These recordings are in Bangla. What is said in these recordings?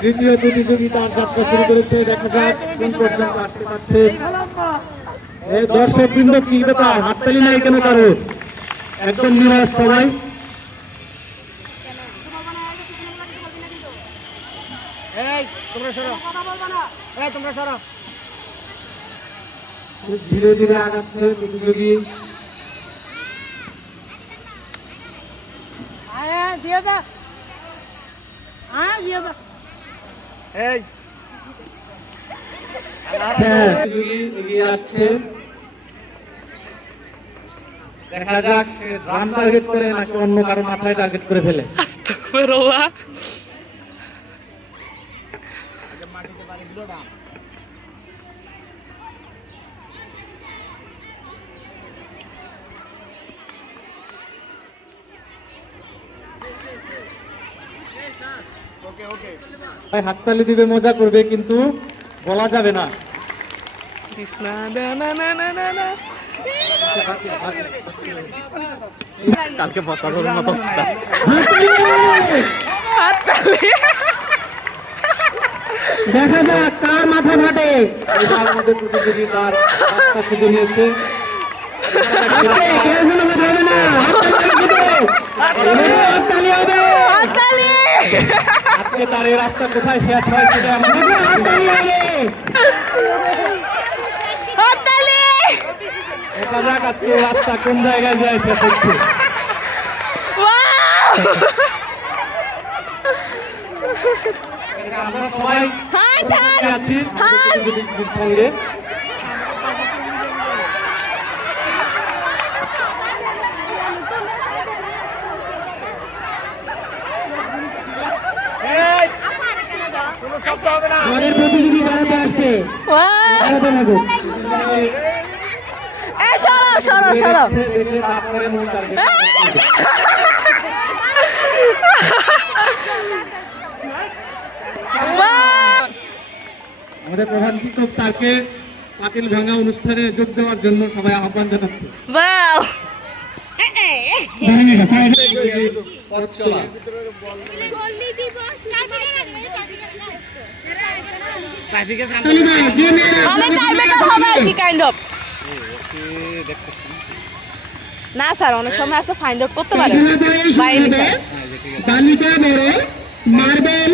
তৃতীয় প্রতিযোগিতার যাত্রা শুরু করেছে দেখা যাক কোন পর্যন্ত আসতে পারছে। দর্শক বৃন্দ কি ব্যাপার? হাততালি নাই কেন কারও? একদম নিরাশ সবাই। ধীরে ধীরে আগাচ্ছে প্রতিযোগী। হ্যাঁ, প্রতিযোগী এগিয়ে আসছে দেখা যাক সে রান টার্গেট করে নাকি অন্য কারও মাথায় টার্গেট করে ফেলে। Astagfirullah. ভাই হাততালি দিবে মজা করবে কিন্তু বলা যাবে না. কালকে বস্তা মতো দেখা যাক কার মাথা ফাটে এবার আমাদের প্রতিযোগী তার রাস্তা খুঁজে নিয়েছে আজকে কেউ যেন মাথা হবে না। হাততালি হবে। হাততালি। আজকে তার এই রাস্তা কোথায়? শেষ হয় সেটা। দেখা যাক আজকে রাস্তা কোন জায়গায় যায় শেষ হচ্ছে আমরা সবাই আছি সঙ্গে আমাদের প্রতিযোগী বেড়াতে আসছে Wow! বেড়াতে থাকুক এ সরো সরো সরো দেখে তারপরে আমাদের প্রধান শিক্ষক স্যারকে পাতিল ভাঙা অনুষ্ঠানে যোগ দেওয়ার জন্য সবাই আহ্বান জানাচ্ছে! পথ চলা। মানে টাইমেটা হবে আর কি না স্যার অনেক সময় আছে ফাইন্ড আউট করতে পারে মার্বেল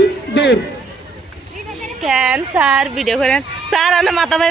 স্যার ভিডিও করেন। স্যার আনে মাথা ভাই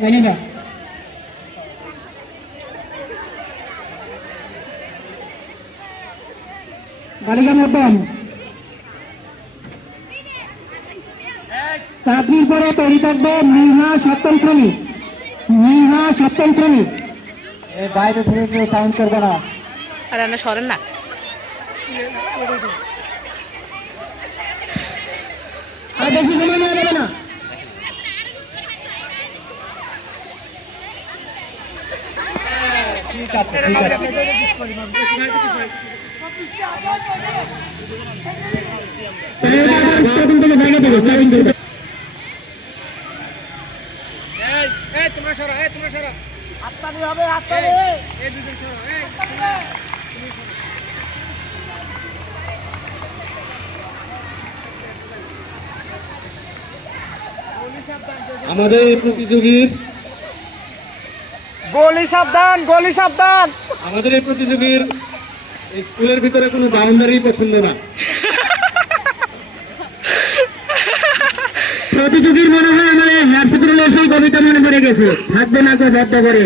পারবে না বালিকা চাকরির পরে তৈরি থাকবে মৃহা সপ্তম শ্রেণি মৃহা সপ্তম শ্রেণি বাইরে থেকে কেউ সাউন্ড করবে না আর সরেন না আর বেশি সময় নেওয়া যাবে না দেবো স্টার্টিং দেবো আমাদের এই প্রতিযোগীর গলি সাবধান গলি সাবধান। আমাদের এই প্রতিযোগীর স্কুলের ভিতরে কোনো বাউন্ডারি পছন্দ না। প্রতিযোগীর মনে হয় আমার সেই কবিতা মনে পড়ে গেছে। থাকবে না তো বদ্ধ করে।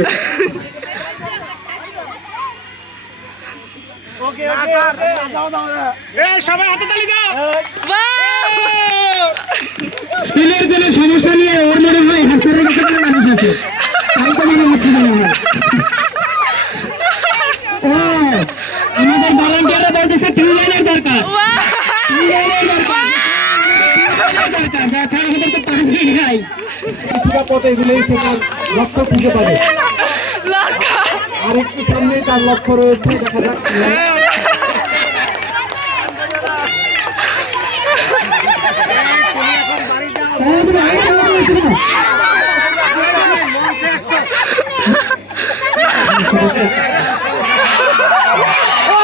স্কিলের কোনো সমস্যা নিয়ে ওর মনে হয় কোনো মানুষ আছে তাই তো মনে হচ্ছে মনে হয় ও আমাদের ভলান্টিয়াররা বলতেছে টিউবওয়েলের দরকার। টিউবওয়েলের দরকার। টিউবওয়েলের দরকার। তাছাড়া আমাদের তো পানি নাই পথ তোমার লক্ষ্য খুঁজে পাবে। আর সামনে তার লক্ষ্য রয়েছে দেখা যাক।